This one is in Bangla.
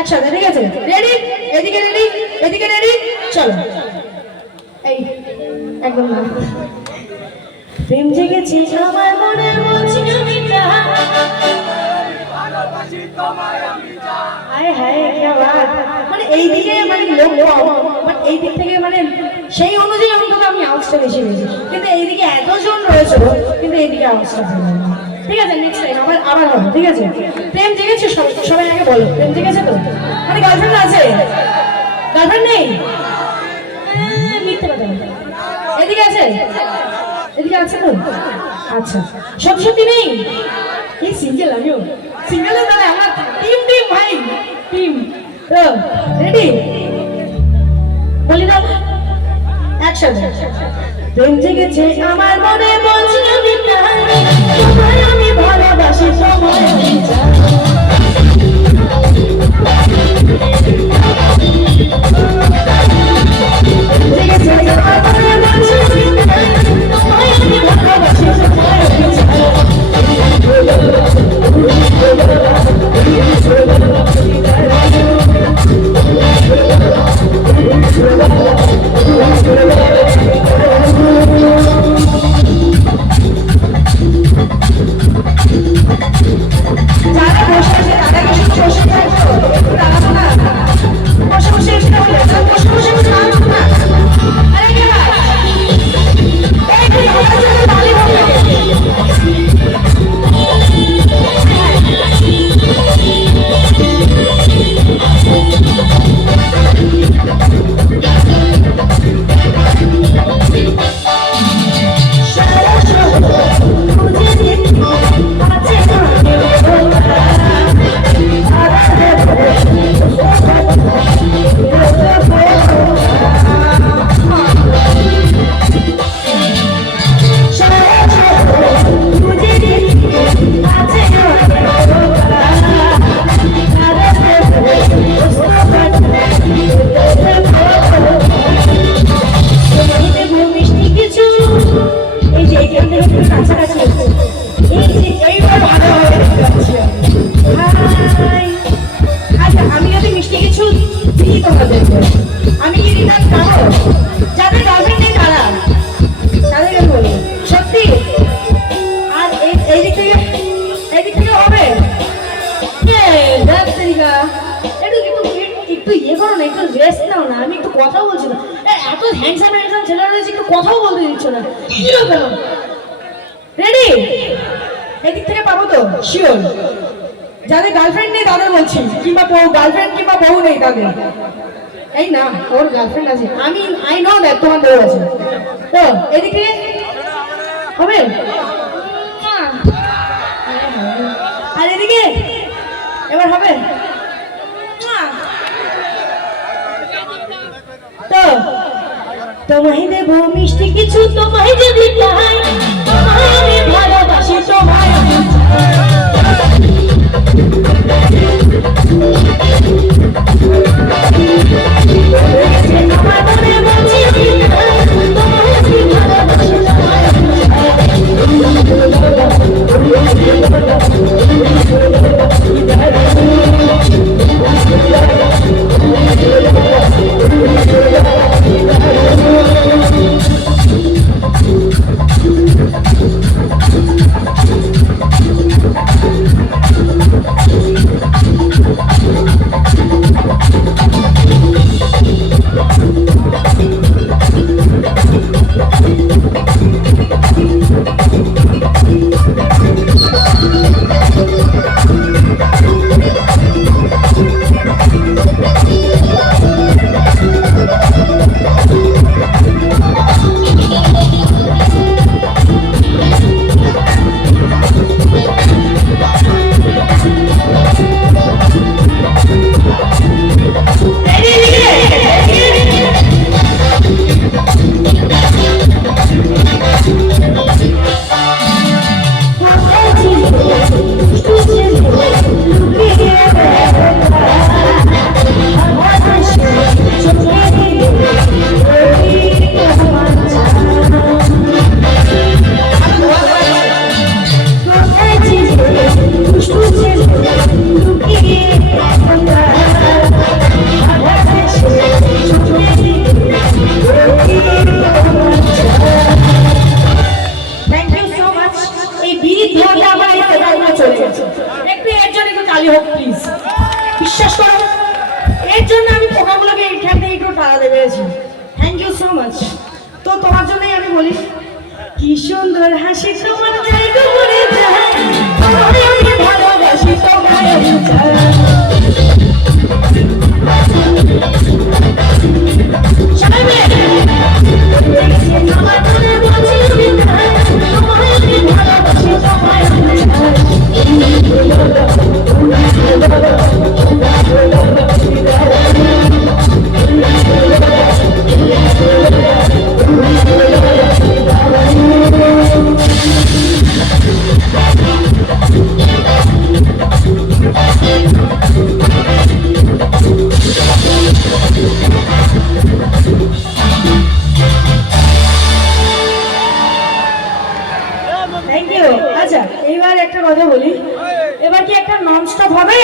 একসাথে, ঠিক আছে? রেডি? এদিকে রেডি, এদিকে রেডি, চলো। এই একদম না। প্রেম জেগেছে আমার মনে, বলছি আমি হায় হায় क्या बात, মানে এইদিকে মানে লোক কম, বাট এই দিক থেকে মানে সেই অনুযায়ী অন্তত আমি আওয়াজটা বেশি পেয়েছি, কিন্তু এইদিকে এতজন রয়েছে কিন্তু এইদিকে আওয়াজটা ভালো। ঠিক আছে, নেক্সট টাইম আবার হবে, ঠিক আছে? প্রেম জেগেছে সবাই আগে বলো, প্রেম জেগেছে তো? মানে গার্লফ্রেন্ড আছে? গার্লফ্রেন্ড নেই? মিথ্যে কথা। এদিকে আছে? এদিকে আছে তো? আচ্ছা, সত্যি সত্যি নেই? এই সিঙ্গেল, আমিও সিঙ্গেল। তাহলে আমার টিম টিম ভাই, টিম তো রেডি? বলি না একসাথে। প্রেম জেগেছে আমার মনে, বলছি আমি তোমায় আমি ভালোবাসি, সময় আমি জেগেছে আমার মনে, বলছি তোমায় আমি ভালোবাসি, সময় আমি রেডি? এদিক থেকে পাবো তো শিওর? যাদের গার্লফ্রেন্ড নেই তাদের বলছি, কিংবা গার্লফ্রেন্ড কিংবা বউ নেই তাদের। এই না, ওর গার্লফ্রেন্ড আছে, আমি আই নো দ্যাট তোমার বউ আছে তো। এদিকে হবে? আর এদিকে এবার হবে তো? তোমায় দেব মিষ্টি কিছু, তোমায় যদি পাই, তোমায় আমি ভালোবাসি, তোমায় আমি আমার মনে বলছি তোমায় আমি ভালোবাসি, তোমায় পেরেছি, থ্যাংক ইউ সো মাচ। তো তোমার জন্যই আমি বলি, কি সুন্দর হাসি তোমার তাই গো মরে যায়, তোমায় আমি ভালোবাসি, তোমায় আমি চাই। সবাই মিলে আমার মনে বলছি আমি চাই, তোমায় আমি ভালোবাসি, তোমায় আমি চাই। Thank you. আচ্ছা, এইবার একটা কথা বলি, এবার কি একটা নন স্টপ হবে?